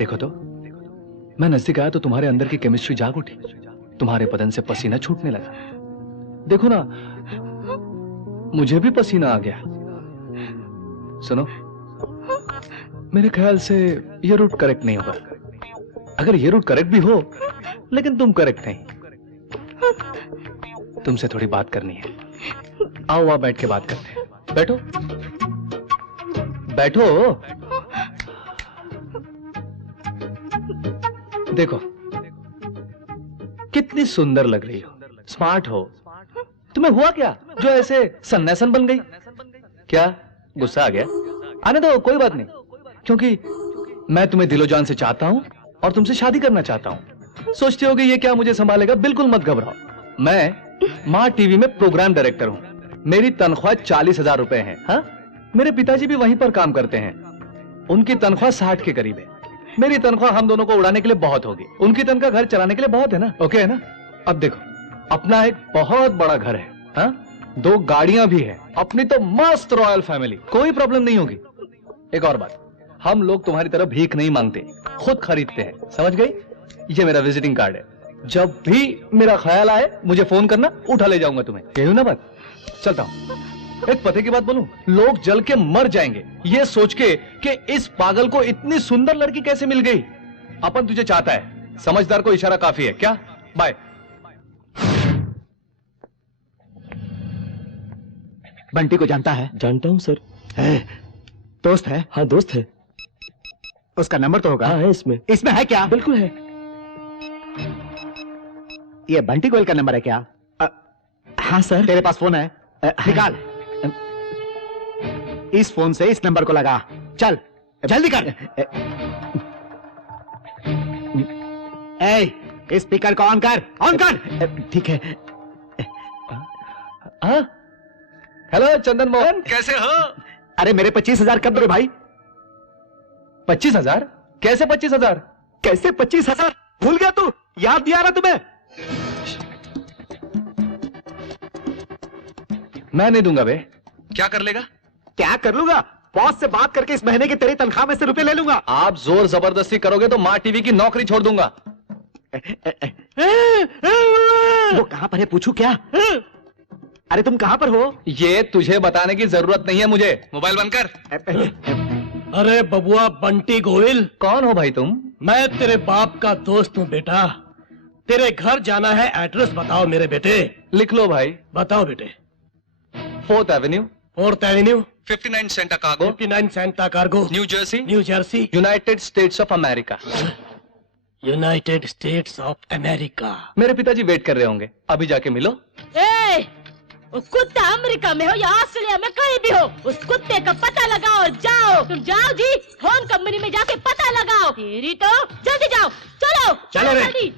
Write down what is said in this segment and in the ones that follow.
देखो तो, मैं नजदीक आया तो तुम्हारे अंदर की केमिस्ट्री जाग उठी, तुम्हारे बदन से पसीना छूटने लगा। देखो ना, मुझे भी पसीना आ गया। सुनो, मेरे ख्याल से ये रूट करेक्ट नहीं होगा। अगर ये रूट करेक्ट भी हो, लेकिन तुम करेक्ट नहीं। तुमसे थोड़ी बात करनी है। आओ वहां बैठ के बात करते हैं। बैठो बैठो। देखो कितनी सुंदर लग रही हो, स्मार्ट हो। तुम्हें हुआ क्या जो ऐसे सन्यासन बन गई? क्या गुस्सा आ गया? आने दो, कोई बात नहीं, क्योंकि मैं तुम्हें दिलो जान से चाहता हूं और तुमसे शादी करना चाहता हूं। सोचते होगे ये क्या मुझे संभालेगा? बिल्कुल मत घबराओ। मैं मां टीवी में प्रोग्राम डायरेक्टर हूं। मेरी तनख्वाह 40,000 रुपए है। हाँ, मेरे पिताजी भी वहीं पर काम करते हैं। उनकी तनख्वाह 60 के करीब है। मेरी तनख्वाह हम दोनों को उड़ाने के लिए बहुत होगी, उनकी तनख्वाह घर चलाने के लिए बहुत है ना। ओके है ना? अब देखो, अपना एक बहुत बड़ा घर है, हाँ? 2 गाड़ियां भी है, अपनी तो मस्त रॉयल फैमिली, कोई प्रॉब्लम नहीं होगी। एक और बात, हम लोग तुम्हारी तरह भीख नहीं मांगते, खुद खरीदते हैं, समझ गई? ये मेरा विजिटिंग कार्ड है। जब भी मेरा ख्याल आए मुझे फोन करना, उठा ले जाऊंगा तुम्हें। कहूं ना बात? चलता हूं। एक पते की बात बोलूं, लोग जल के मर जाएंगे ये सोच के कि इस पागल को इतनी सुंदर लड़की कैसे मिल गई। अपन तुझे चाहता है, समझदार को इशारा काफी है। क्या? बाय। बंटी को जानता है? जानता हूं सर। दोस्त है? हाँ दोस्त है। उसका नंबर तो होगा? हाँ है इसमें। इसमें है क्या? बिल्कुल है। ये बंटी गोयल का नंबर है क्या? हाँ सर। तेरे पास फोन है? निकाल। इस फोन से इस नंबर को लगा। चल जल्दी कर। इस स्पीकर को ऑन कर, ऑन कर। ठीक है। हेलो चंदन मोहन, कैसे हो? अरे मेरे 25,000 कब दोगे भाई? 25,000? कैसे 25,000? कैसे 25,000? भूल गया तू? याद नहीं आ रहा तुम्हें? मैं नहीं दूंगा बे। क्या कर लेगा? क्या कर लूंगा? बॉस से बात करके इस महीने की तेरी तनख्वाह में से रुपए ले लूंगा। आप जोर जबरदस्ती करोगे तो मां टीवी की नौकरी छोड़ दूंगा। वो कहां पर है पूछूं क्या? अरे तुम कहां पर हो? ये तुझे बताने की जरूरत नहीं है मुझे। मोबाइल बंद कर। अरे बबुआ बंटी गोयल। कौन हो भाई तुम? मैं तेरे बाप का दोस्त हूँ बेटा। तेरे घर जाना है, एड्रेस बताओ मेरे बेटे। लिख लो भाई। बताओ बेटे। 4th Avenue, 4th Avenue, 59 Santa cargo, 59 Santa cargo, new Jersey, new Jersey, United states of America. United states of America. मेरे पिताजी वेट कर रहे होंगे, अभी जाके मिलो। उस कुत्ता अमेरिका में हो या ऑस्ट्रेलिया में, कहीं भी हो, उस कुत्ते का पता लगाओ। जाओ, तुम जाओ जी, फोन कंपनी में जाके पता लगाओ। तेरी तो जल्दी जाओ, चलो चलो रे। जल्दी।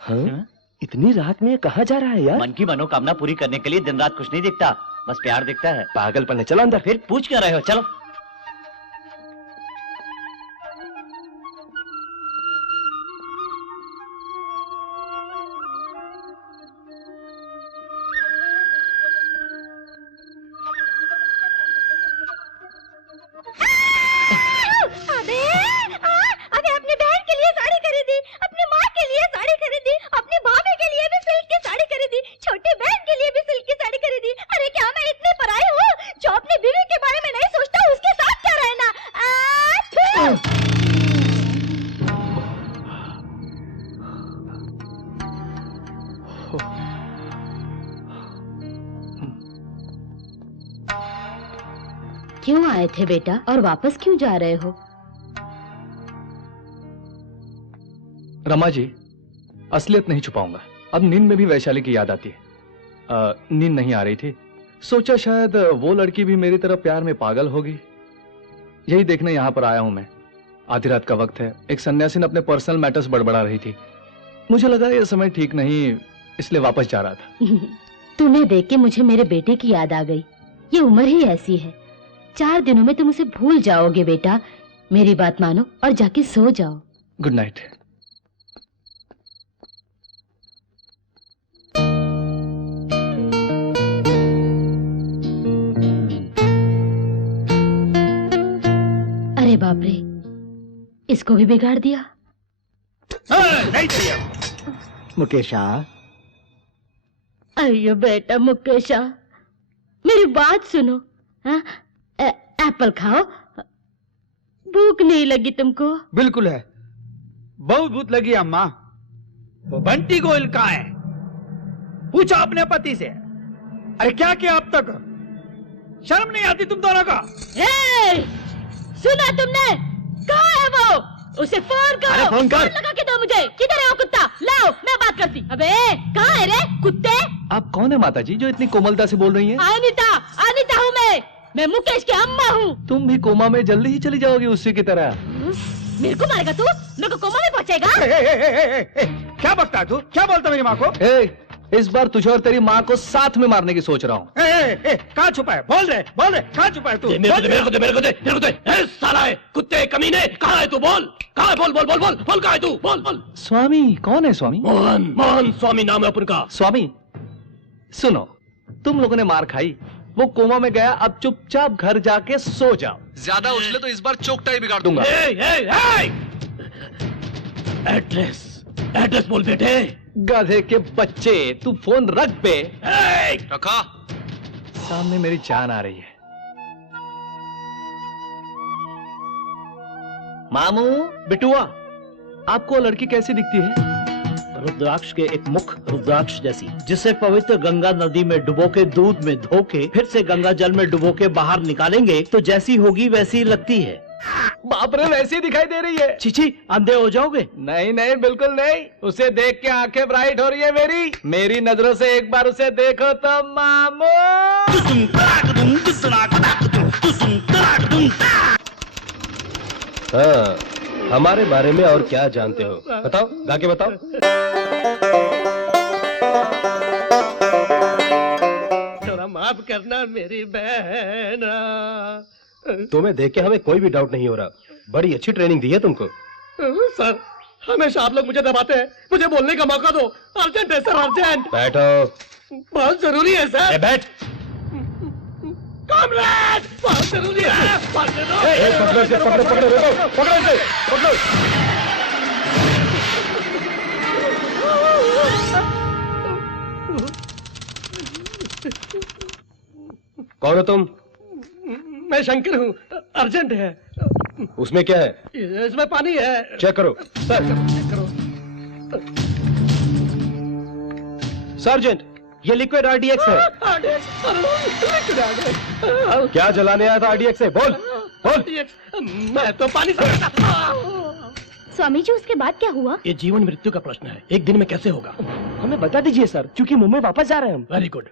हाँ? इतनी रात में कहाँ जा रहा है यार? मन की मनोकामना पूरी करने के लिए दिन रात कुछ नहीं दिखता, बस प्यार दिखता है। पागलपन है। चलो अंदर। फिर पूछ क्या रहे हो? चलो। अबे अपनी बहन के लिए साड़ी खरीदी, अपनी माँ के लिए साड़ी खरीदी, अपनी भाभी के लिए भी सिल्क की साड़ी खरीदी, छोटी बहन के लिए भी सिल्क की साड़ी खरीदी। अरे क्या मैं इतनी पराई हूँ जो अपनी बीवी के बारे में नहीं सोचता? उसके साथ क्या रहना? क्यों आए थे बेटा और वापस क्यों जा रहे हो? रमा जी, असलियत नहीं छुपाऊंगा। अब नींद में भी वैशाली की याद आती है। नींद नहीं आ रही थी, सोचा शायद वो लड़की भी मेरी तरह प्यार में पागल होगी। यही देखने यहां पर आया हूं मैं। आधी रात का वक्त है, एक सन्यासीन अपने पर्सनल मैटर्स बड़बड़ा रही थी। मुझे लगा यह समय ठीक नहीं, इसलिए वापस जा रहा था। तुम्हें देख के मुझे मेरे बेटे की याद आ गई। ये उम्र ही ऐसी है, 4 दिनों में तुम उसे भूल जाओगे बेटा। मेरी बात मानो और जाके सो जाओ। Good night. बाप रे, इसको भी बिगाड़ दिया। नहीं चाहिए। मुकेशा, अयो बेटा मुकेशा, मेरी बात सुनो। हाँ? एप्पल खाओ। भूख नहीं लगी तुमको? बिल्कुल है, बहुत भूख लगी अम्मा। वो बंटी गोयल कहाँ है? पूछा अपने पति से। अरे क्या किया अब तक? शर्म नहीं आती तुम दोनों का? सुना तुमने? कहाँ है वो? उसे फोन करो। अरे फोन कर। लगा के दो मुझे। किधर है वो कुत्ता? लाओ, मैं बात करती। अबे कहाँ है रे कुत्ते? आप कौन है माता जी जो इतनी कोमलता से बोल रही हैं? अनीता हूँ मैं मुकेश की अम्मा हूँ। तुम भी कोमा में जल्दी ही चली जाओगी उसी की तरह। मेरे को मारेगा तू? मेरे को कोमा में पहुँचेगा? क्या बकता है तू? क्या बोलता मेरी माँ को? इस बार तुझे और तेरी माँ को साथ में मारने की सोच रहा हूँ। कहाँ छुपा है? बोल रहे कहाँ छुपा है तू? मेरे को दे। साला है, कुत्ते कमीने, कहाँ है तू? बोल, कहाँ है? बोल कहाँ है तू? बोल। स्वामी कौन है? स्वामी मोहन स्वामी नाम है अपन का। स्वामी सुनो, तुम लोगों ने मार खाई, वो कोमा में गया, अब चुपचाप घर जाके सो जाओ। ज्यादा उछले तो इस बार चोकटा ही बिगाड़ दूंगा। एड्रेस बोल बेटे। गधे के बच्चे, तू फोन रख बे। रखा। सामने मेरी जान आ रही है। मामू, बिटुआ, आपको लड़की कैसी दिखती है? रुद्राक्ष के एक मुख रुद्राक्ष जैसी, जिसे पवित्र गंगा नदी में डुबो के दूध में धो के फिर से गंगा जल में डुबो के बाहर निकालेंगे तो जैसी होगी वैसी लगती है। बाप रे, वैसी दिखाई दे रही है। चीची, अंधे हो जाओगे? नहीं नहीं, बिल्कुल नहीं। उसे देख के आंखें ब्राइट हो रही है मेरी नजरों से एक बार उसे देखो तो मामू। हाँ, हमारे बारे में और क्या जानते हो? बताओ, गा के बताओ। थोड़ा माफ करना मेरी बहन। तुम्हें देख के हमें कोई भी डाउट नहीं हो रहा। बड़ी अच्छी ट्रेनिंग दी है तुमको। सर, हमेशा आप लोग मुझे दबाते हैं। मुझे बोलने का मौका दो। अर्जेंट है सर, अर्जेंट। बैठो। बहुत जरूरी है सर। बैठ। कॉमरेड, बहुत जरूरी है। पकड़ो इसे, पकड़ो, रोको, पकड़ो इसे, पकड़ो। कौन हो तुम? मैं शंकर हूँ, अर्जेंट है। उसमें क्या है? इसमें पानी है। चेक करो। सर चेक करो। सर्जेंट, ये लिक्विड आरडीएक्स है। क्या जलाने आया था आरडीएक्स से? बोल। मैं तो पानी से। स्वामी जी, उसके बाद क्या हुआ? ये जीवन मृत्यु का प्रश्न है, एक दिन में कैसे होगा? हमें बता दीजिए सर, क्योंकि मुंबई वापस जा रहे हैं हम। वेरी गुड,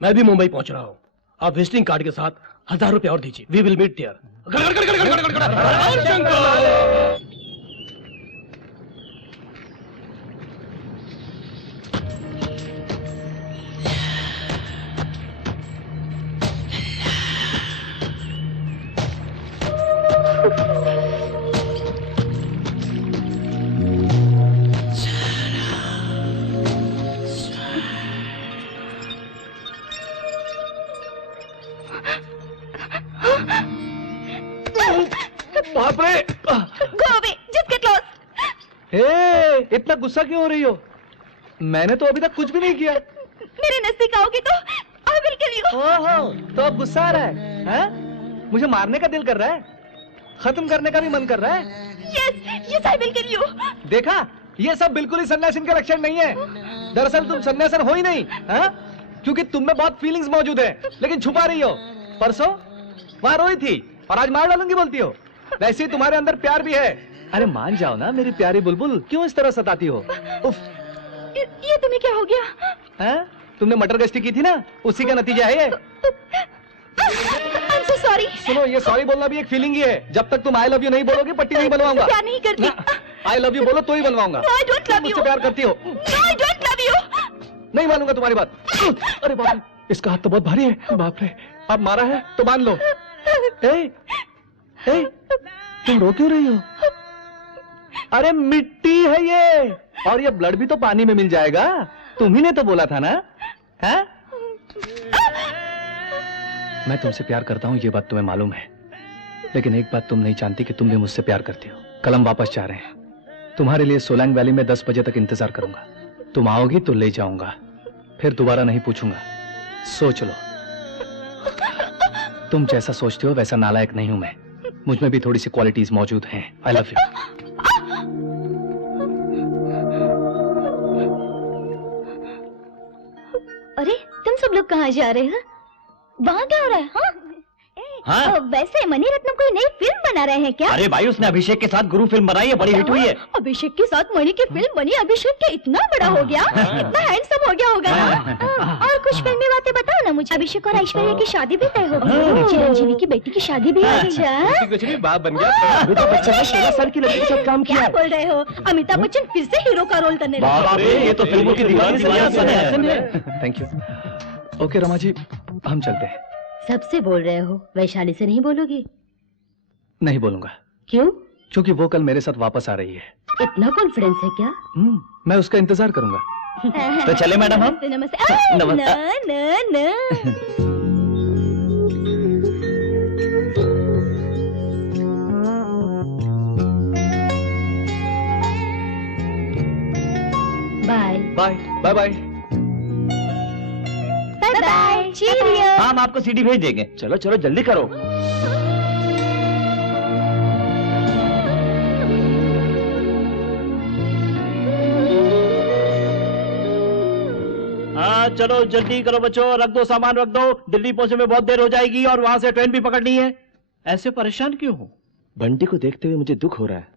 मैं भी मुंबई पहुंच रहा हूँ। आप विजिटिंग कार्ड के साथ 1000 रुपए और दीजिए। We will meet there. बाप रे, Go away, just get lost. इतना गुस्सा क्यों हो रही हो? मैंने तो अभी तक कुछ भी नहीं किया। मेरे नजदीक आओगे तो I will kill you. ओहो, तो अब गुस्सा आ रहा है? हैं? मुझे मारने का दिल कर रहा है? खत्म करने का भी मन कर रहा है? Yes, I will kill you. देखा, ये सब बिल्कुल ही सन्यासीन का लक्षण नहीं है। दरअसल तुम सन्यासन हो ही नहीं, हाँ? क्योंकि तुम में बहुत फीलिंग्स मौजूद है, लेकिन छुपा रही हो। परसों वहां रोई थी और आज मार डालूंगी बोलती हो। वैसे ही तुम्हारे अंदर प्यार भी है। अरे मान जाओ ना मेरी प्यारी बुलबुल, क्यों इस तरह सताती हो? उफ, ये तुम्हें क्या हो गया? हैं? तुमने मटर गश्ती की थी ना, उसी का नतीजा है ये। I'm so sorry. सुनो, ये सॉरी बोलना भी एक फीलिंग ही है। जब तक तुम आई लव यू नहीं बोलोगे पट्टी नहीं बनवाऊंगा। प्यार नहीं करती। आई लव यू बोलो तो ही बनवाऊंगा। No, I don't love मुझसे you. प्यार करती हो? No, I don't love you. नहीं मानूंगा तुम्हारी बात। अरे बाप रे, इसका हाथ तो बहुत भारी है। बाप रे, अब मारा है तो मान लो। ए, तुम रो क्यों रही हो? अरे मिट्टी है ये, और ये ब्लड भी तो पानी में मिल जाएगा। तुम ही ने तो बोला था ना, है? मैं तुमसे प्यार करता हूँ, ये बात तुम्हें मालूम है। लेकिन एक बात तुम नहीं जानती कि तुम भी मुझसे प्यार करती हो। कल हम वापस जा रहे हैं। तुम्हारे लिए सोलैंग वैली में 10 बजे तक इंतजार करूंगा। तुम आओगी तो ले जाऊंगा, फिर दोबारा नहीं पूछूंगा। सोच लो। तुम जैसा सोचते हो वैसा नालायक नहीं हूं मैं। मुझ में भी थोड़ी सी क्वालिटीज मौजूद हैं। I love you. अरे तुम सब लोग कहाँ जा रहे हो? वहाँ क्या हो रहा है? हाँ? वैसे मणि रत्नम कोई नई फिल्म बना रहे हैं क्या? अरे भाई, उसने अभिषेक के साथ गुरु फिल्म बनाई है, बड़ी हिट हुई है। अभिषेक के साथ मणि की फिल्म बनी, अभिषेक क्या इतना बड़ा हो गया, इतना हैंडसम हो गया होगा ना? और कुछ फिल्मी बातें बताओ ना मुझे। अभिषेक और ऐश्वर्या की शादी भी तय हो गई, चिरंजीवी की बेटी की शादी भी आ गई। कुछ नहीं, बाप बन गया। अमिताभ बच्चन ने 16 साल की लड़की के साथ काम क्या किया। बोल रहे हो? अमिताभ बच्चन फिर से हीरो का रोल करने लगे। ये तो फिल्मों की दीवानी है। Thank you. Okay Rama ji, हम चलते हैं। सबसे बोल रहे हो, वैशाली से नहीं बोलोगी? नहीं बोलूंगा। क्यों? क्योंकि वो कल मेरे साथ वापस आ रही है। इतना कॉन्फिडेंस है क्या? मैं उसका इंतजार करूंगा। तो चले मैडम हम? नमस्ते। नमस्ते। न bye bye bye bye. Bye bye. Cheerio. हाँ, हम आपको सीडी भेज देंगे। चलो चलो जल्दी करो। हाँ चलो जल्दी करो बच्चों, रख दो सामान, रख दो। दिल्ली पहुंचने में बहुत देर हो जाएगी और वहां से ट्रेन भी पकड़नी है। ऐसे परेशान क्यों हो? बंटी को देखते हुए मुझे दुख हो रहा है।